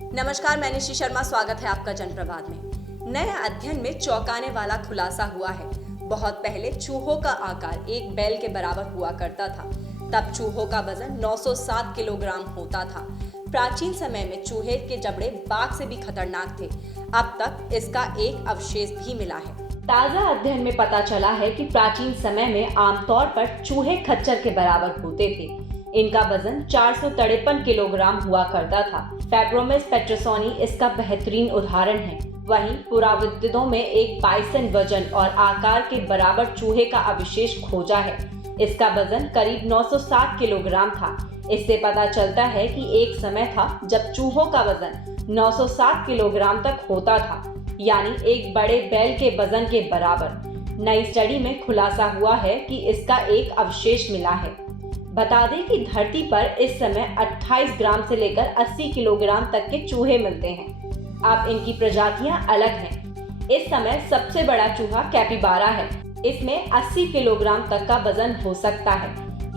नमस्कार, मैं निशी शर्मा। स्वागत है आपका जनप्रभात में। नए अध्ययन में चौंकाने वाला खुलासा हुआ है। बहुत पहले चूहों का आकार एक बैल के बराबर हुआ करता था। तब चूहों का वजन 907 किलोग्राम होता था। प्राचीन समय में चूहे के जबड़े बाघ से भी खतरनाक थे। अब तक इसका एक अवशेष भी मिला है। ताजा अध्ययन में पता चला है कि प्राचीन समय में आमतौर पर चूहे खच्चर के बराबर होते थे। इनका वजन 453 किलोग्राम हुआ करता था। फैब्रोमिस पेट्रोसोनी इसका बेहतरीन उदाहरण है। वहीं पुराविदों में एक बाइसन वजन और आकार के बराबर चूहे का अवशेष खोजा है। इसका वजन करीब 907 किलोग्राम था। इससे पता चलता है कि एक समय था जब चूहों का वजन 907 किलोग्राम तक होता था, यानी एक बड़े बैल के वजन के बराबर। नई स्टडी में खुलासा हुआ है कि इसका एक अवशेष मिला है। बता दें कि धरती पर इस समय 28 ग्राम से लेकर 80 किलोग्राम तक के चूहे मिलते हैं। अब इनकी प्रजातियां अलग हैं। इस समय सबसे बड़ा चूहा कैपिबारा है। इसमें 80 किलोग्राम तक का वजन हो सकता है।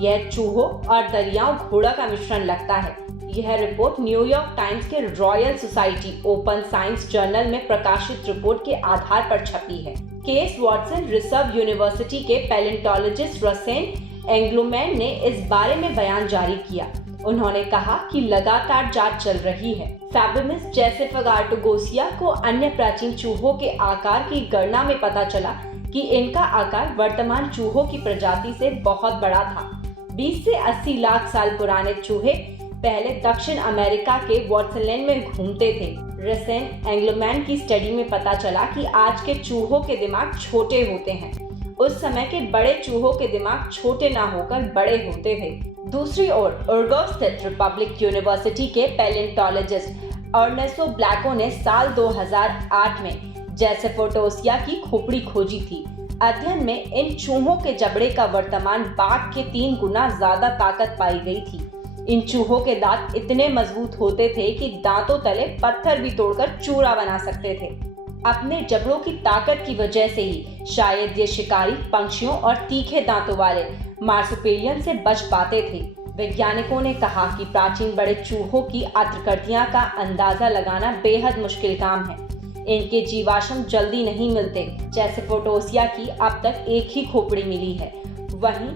यह चूहों और दरियाओं घोड़ा का मिश्रण लगता है। यह रिपोर्ट न्यूयॉर्क टाइम्स के royal society open science journal में प्रकाशित रिपोर्ट के आधार पर छपी है। केस वॉटसन रिजर्व यूनिवर्सिटी के पैलेंटोलॉजिस्ट रसेन एंग्लुमैन ने इस बारे में बयान जारी किया। उन्होंने कहा कि लगातार जांच चल रही है। फैब्रोमिस जैसेफगार्टोगोसिया को अन्य प्राचीन चूहों के आकार की गणना में पता चला कि इनका आकार वर्तमान चूहों की प्रजाति से बहुत बड़ा था। 20 से 80 लाख साल पुराने चूहे पहले दक्षिण अमेरिका के वॉटसलैंड में घूमते थे। रेसेन एंग्लुमैन की स्टडी में पता चला कि आज के चूहों के दिमाग छोटे होते हैं। उस समय के बड़े चूहों के दिमाग छोटे ना होकर बड़े होते थे। दूसरी ओर उर्गो स्थित रिपब्लिक यूनिवर्सिटी के पैलेंटोलॉजिस्ट अर्नेस्टो ब्लैको ने साल 2008 में जैसेफोटोसिया की खोपड़ी खोजी थी। अध्ययन में इन चूहों के जबड़े का वर्तमान बाघ के 3 गुना ज्यादा ताकत पाई गई थी। इन चूहों के दांत इतने मजबूत होते थे कि दांतों तले पत्थर भी तोड़कर चूरा बना सकते थे। अपने जबड़ों की ताकत की वजह से ही शायद ये शिकारी पंछियों और तीखे दांतों वाले मार्सुपिलियन से बच पाते थे। वैज्ञानिकों ने कहा कि प्राचीन बड़े चूहों की आकृतियां का अंदाजा लगाना बेहद मुश्किल काम है। इनके जीवाश्म जल्दी नहीं मिलते। जैसेफोटोसिया की अब तक एक ही खोपड़ी मिली है। वहीं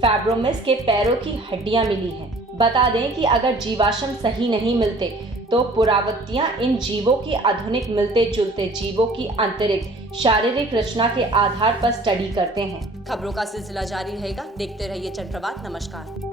फैब्रोमिस के पैरों की हड्डियां मिली हैं। बता दें कि अगर जीवाश्म सही नहीं मिलते तो पुरावत्तियां इन जीवों की आधुनिक मिलते जुलते जीवों की आंतरिक शारीरिक रचना के आधार पर स्टडी करते हैं। खबरों का सिलसिला जारी रहेगा। देखते रहिए जनप्रभात। नमस्कार।